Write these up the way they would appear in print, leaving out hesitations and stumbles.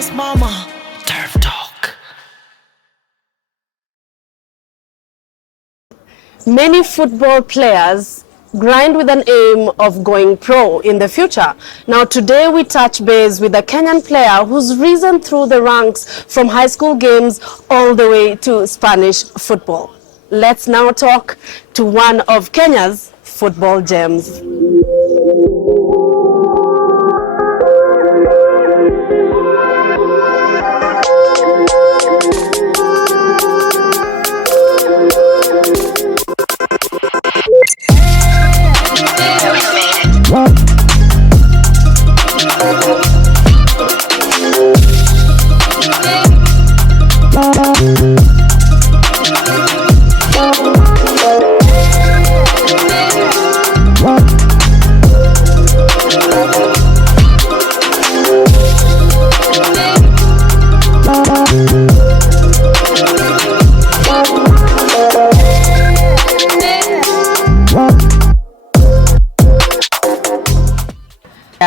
Ghana's mama. Turf Talk. Many football players grind with an aim of going pro in the future. Now today we touch base with a Kenyan player who's risen through the ranks from high school games all the way to Spanish football. Let's now talk to one of Kenya's football gems.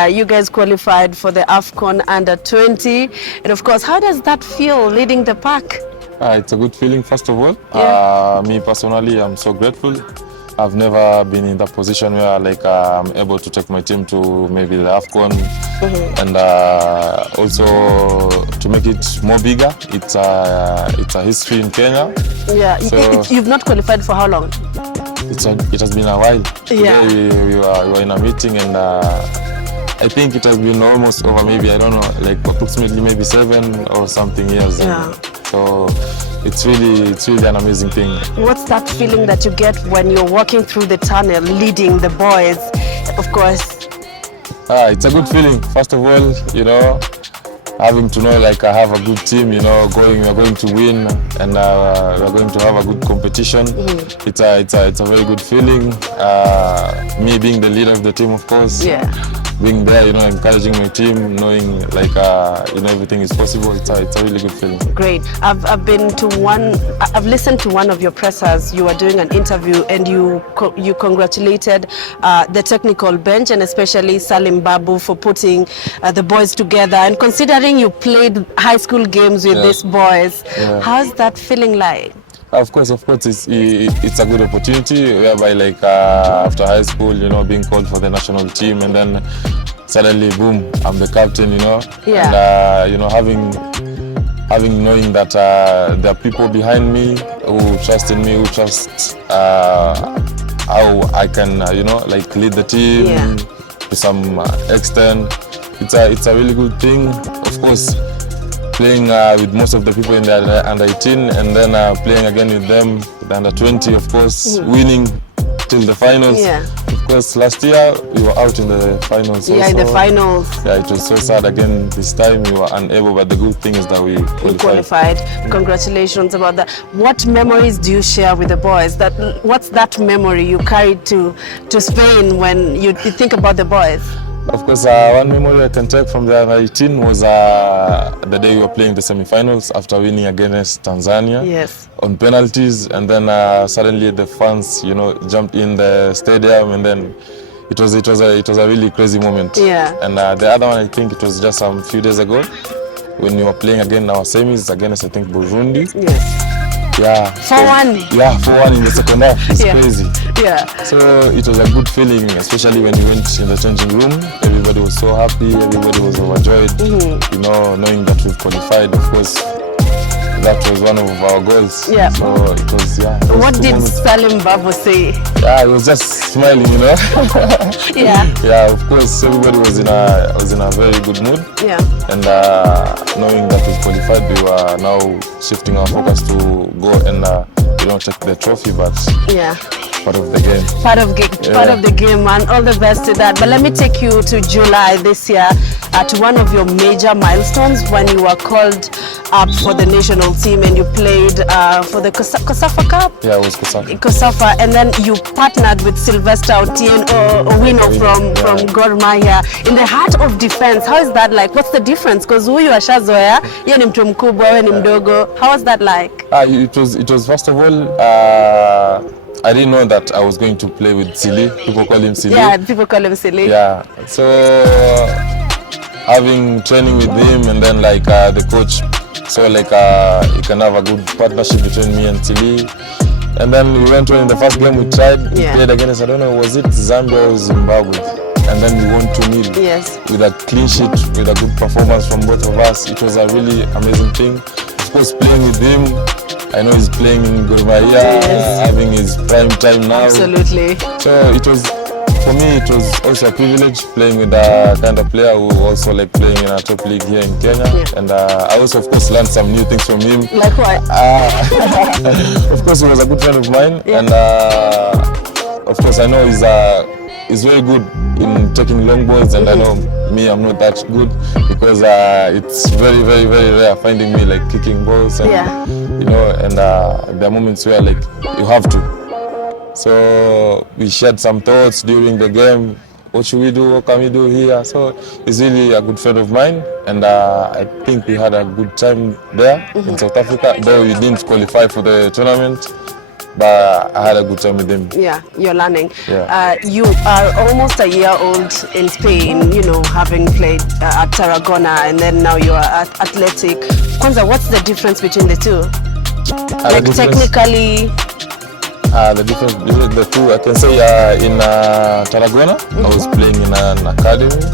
You guys qualified for the AFCON U20, and of course, how does that feel leading the pack? It's a good feeling, first of all. Me personally, I'm so grateful. I've never been in that position where I'm able to take my team to maybe the AFCON, and also to make it more bigger. It's a history in Kenya. Yeah, so you've not qualified for how long? It has been a while. Yeah. Today we were in a meeting, and I think it has been almost over, maybe, I don't know, like approximately maybe 7 or something years. Yeah. So it's really an amazing thing. What's that feeling that you get when you're walking through the tunnel, leading the boys, of course? It's a good feeling. First of all, having to know I have a good team, we're going to win, and we're going to have a good competition. It's a very good feeling. Me being the leader of the team, of course. Yeah. Being there, encouraging my team, knowing everything is possible. It's a really good feeling. Great. I've listened to one of your pressers. You were doing an interview, and you congratulated the technical bench, and especially Salim Babu, for putting the boys together. And considering you played high school games with these boys, how's that feeling like? Of course, it's a good opportunity whereby after high school, being called for the national team, and then suddenly, boom, I'm the captain, Yeah. And having knowing that there are people behind me who trust in me, who trust how I can, lead the team to some extent. It's a really good thing, of course. Playing with most of the people in the under 18, and then playing again with them, the under 20, of course, winning till the finals. Yeah. Of course, last year we were out in the finals. Yeah, in the finals. Yeah, it was so sad again. This time we were unable, but the good thing is that we qualified. Congratulations about that. What memories do you share with the boys? What's that memory you carried to Spain when you think about the boys? Of course, one memory I can take from the under 18 was the day we were playing the semi-finals after winning against Tanzania. Yes. On penalties, and then suddenly the fans, jumped in the stadium, and then it was a really crazy moment. Yeah. And the other one, I think it was just a few days ago when we were playing again our semis against, I think, Burundi. Yes. Yeah. 4-1. Yeah, 4-1 in the second half. It's crazy. Yeah. So it was a good feeling, especially when we went in the changing room. Everybody was so happy. Everybody was overjoyed. Knowing that we've qualified. Of course, that was one of our goals. Yeah. So it was, What did Salim Babu say? Yeah, he was just smiling, Yeah. Yeah, of course, everybody was in a very good mood. Yeah. And knowing that we've qualified, we were now shifting our focus to go and take the trophy, but part of the game. Part of the game, man. All the best to that. But let me take you to July this year, to one of your major milestones when you were called up for the national team and you played for the COSAFA Cup. Yeah, it was COSAFA. COSAFA, and then you partnered with Sylvester Owino from Gor Mahia in the heart of defense. How is that like? What's the difference? Because huyu ashazoea, yeye ni mtu mkubwa, wewe ni mdogo. How was that like? It was first of all, I didn't know that I was going to play with Silly. People call him Silly. Yeah, people call him Silly. Yeah. So having training with him, and then like the coach, so like you can have a good partnership between me and Tilly. And then we went on in the first game we tried. We played against, I don't know, was it Zambia or Zimbabwe? And then we won 2-0 with a clean sheet, with a good performance from both of us. It was a really amazing thing. Of course, playing with him, I know he's playing in Gor Mahia, having his prime time now. Absolutely. So it was, for me, it was also a privilege playing with a kind of player who also like playing in a top league here in Kenya. And I also, of course, learned some new things from him. Like what? Of course, he was a good friend of mine, and of course, I know he's very good in taking long balls, and I know me, I'm not that good, because it's very, very, very rare finding me like kicking balls, and you know, and there are moments where like you have to. So we shared some thoughts during the game. What should we do? What can we do here? So he's really a good friend of mine, and I think we had a good time there in South Africa, though we didn't qualify for the tournament. But I had a good time with him. Yeah, you're learning. Yeah. You are almost a year old in Spain, you know, having played at Tarragona, and then now you are at Athletic. Kwanza, what's the difference between the two? Like technically? The difference between the two, I can say in Tarragona, I was playing in an academy.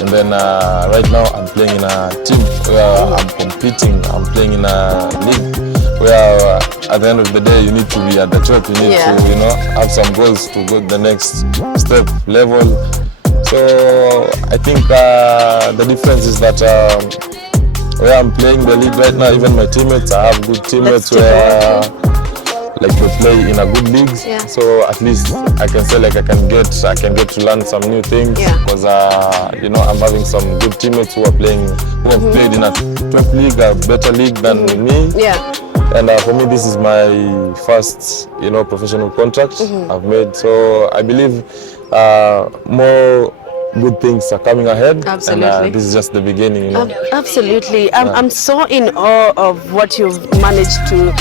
And then right now I'm playing in a team where I'm competing. I'm playing in a league where at the end of the day you need to be at the top. You need to, you know, have some goals to go to the next step level. So I think the difference is that where I'm playing the league right now, even my teammates, I have good teammates where like they play in a good league, so at least I can say like I can get to learn some new things, because you know, I'm having some good teammates who have played in a top league, a better league than me. And for me, this is my first, you know, professional contract I've made. So I believe more good things are coming ahead. Absolutely. And this is just the beginning, you know. Absolutely. I'm so in awe of what you've managed to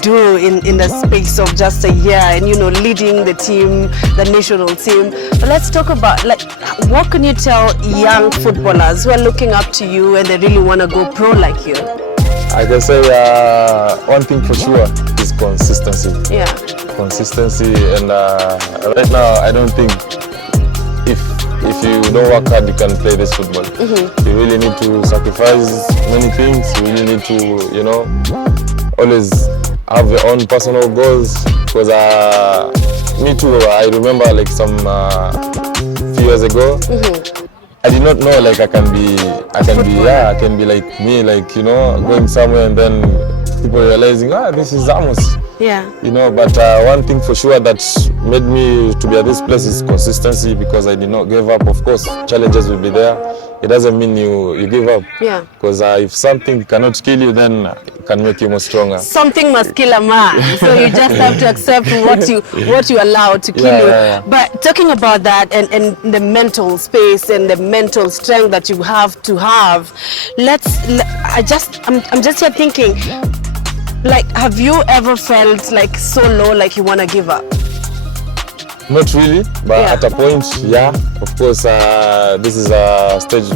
do in the space of just a year, and, you know, leading the team, the national team. But let's talk about, like, what can you tell young footballers who are looking up to you and they really want to go pro like you? I can say one thing for sure is consistency. Consistency, and right now I don't think if you don't work hard you can play this football. You really need to sacrifice many things. You really need to, you know, always have your own personal goals, because me too, I remember like some few years ago, I did not know like I can be like me, like, you know, going somewhere and then people realizing, this is Amos. You know, but one thing for sure that made me to be at this place is consistency, because I did not give up. Of course, challenges will be there. It doesn't mean you give up. Because if something cannot kill you, then it can make you more stronger. Something must kill a man, so you just have to accept what you allow to kill you. But talking about that and the mental space and the mental strength that you have to have, I'm just here thinking, like, have you ever felt like so low, like you want to give up? Not really, but at a point, of course, this is a stage,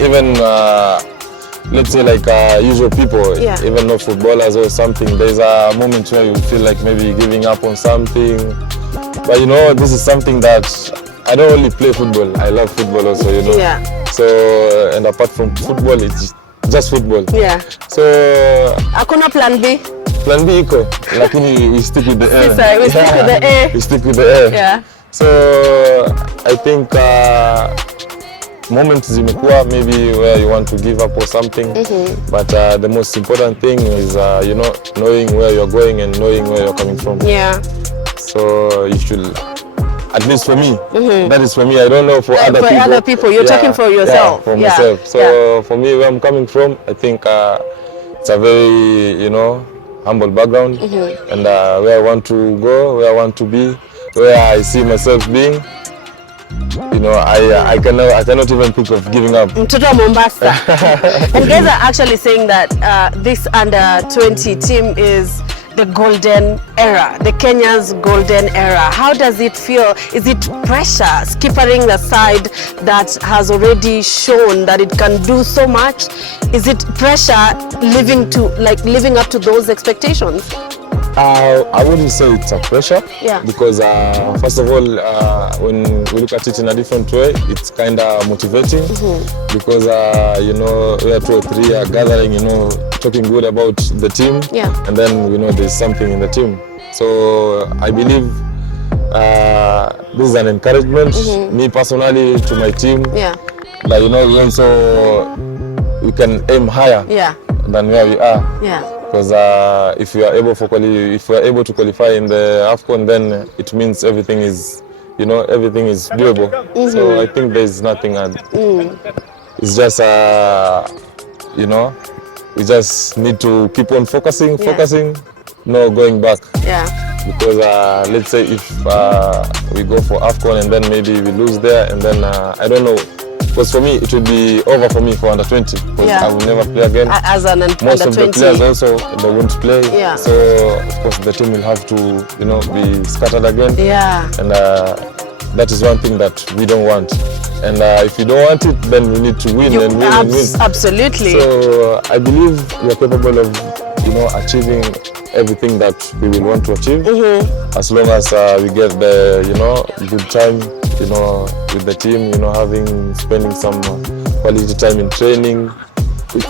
even let's say like usual people, even not footballers or something, there's a moment where you feel like maybe giving up on something. But you know, this is something that I don't only play football, I love football also, you know. So, and apart from football, it's just football. So, hakuna plan B? Plan B iko, lakini we stick with the air. We stick with the air. We stick with the air. So I think moments zimekuwa maybe where you want to give up or something, but the most important thing is you know, knowing where you're going and knowing where you're coming from. So you should, at least for me, that is for me. I don't know for other people. For other people, you're talking for yourself. For myself. So for me, where I'm coming from, I think it's a very, you know, humble background, and where I want to go, where I want to be, where I see myself being, you know, I cannot even think of giving up. Mtoto wa Mombasa. And guys are actually saying that this under 20 team is the golden era, the Kenya's golden era. How does it feel? Is it pressure skippering the side that has already shown that it can do so much? Is it pressure living up to those expectations? I wouldn't say it's a pressure, yeah. Because first of all, when we look at it in a different way, it's kind of motivating, because you know, we are 2 or 3 are gathering, you know, talking good about the team, yeah. And then, you know, there's something in the team. So I believe this is an encouragement, me personally, to my team. Yeah. Like, you know, we can aim higher, yeah. than where we are. Yeah. Because if we are able to qualify in the AFCON, then it means everything is, you know, everything is doable. So I think there's nothing. It's just, you know, we just need to keep on focusing, no going back. Yeah. Because let's say if we go for AFCON and then maybe we lose there, and then I don't know. Because for me, it will be over for me for under 20. Because I will never play again. As an Most under of 20. the players also, they won't play. Yeah. So of course the team will have to, you know, be scattered again. Yeah. And that is one thing that we don't want. And if we don't want it, then we need to win and win. Absolutely. So I believe we are capable of, you know, achieving everything that we will want to achieve, as long as we get the, you know, good time, you know, with the team, you know, spending some quality time in training.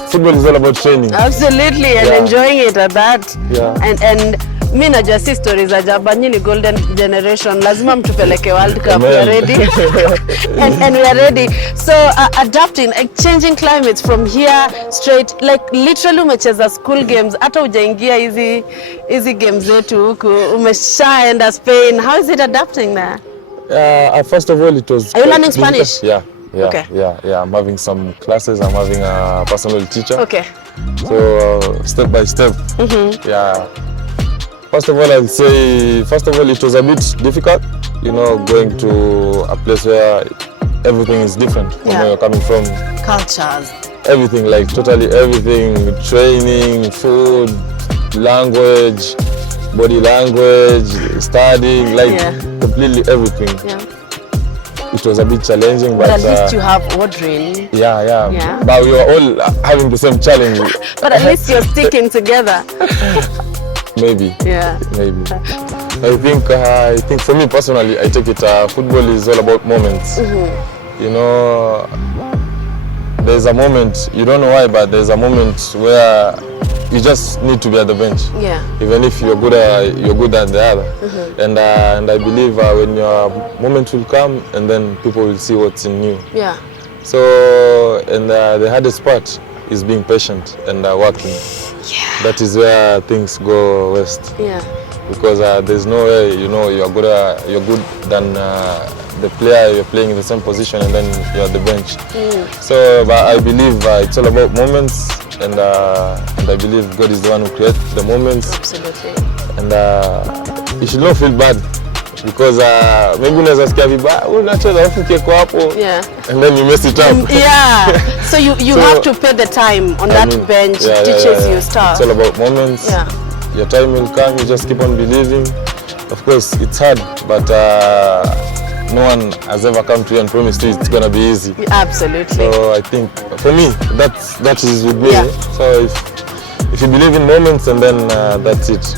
Football is all about training. Absolutely, and enjoying it at that. Yeah. And mi najua si stories ajaba, nyinyi golden generation, lazima mtupeleke World Cup. We are ready. and we are ready. So adapting, changing climates from here straight, like literally umecheza school games, hata ujaingia hizi games zetu huku, umeshaenda Spain. How is it adapting there? First of all, it was. Are you learning Spanish? Yeah. Okay. Yeah. I'm having some classes. I'm having a personal teacher. Okay. So step by step. Yeah. First of all, I'll say, it was a bit difficult, you know, going to a place where everything is different from where you're coming from. Cultures. Everything, like totally everything. Training, food, language, body language, studying, like completely everything. Yeah. It was a bit challenging, but at least you have Audrey. Yeah. But we were all having the same challenge. But at least you're sticking together. Maybe. Yeah. Maybe. I think for me personally, I take it. Football is all about moments. You know, there's a moment, you don't know why, but there's a moment where you just need to be at the bench. Yeah. Even if you're good at the other. And I believe when your moment will come, and then people will see what's in you. Yeah. So, and the hardest part is being patient and working. Yeah. That is where things go west. Yeah. Because there's no way, you know, you're good than the player you're playing in the same position, and then you're at the bench. So, but I believe it's all about moments, and I believe God is the one who creates the moments. Absolutely. And you should not feel bad, because maybe unaweza sikia vibaya, unacheza hofu keko hapo, and then you mess it up. Yeah. So you have to pay the time on that bench. Teaches you stuff. It's all about moments. Yeah. Your time will come. You just keep on believing. Of course, it's hard, but no one has ever come to you and promised you it's gonna be easy. Absolutely. So I think for me, that is with me. So if you believe in moments, and then that's it.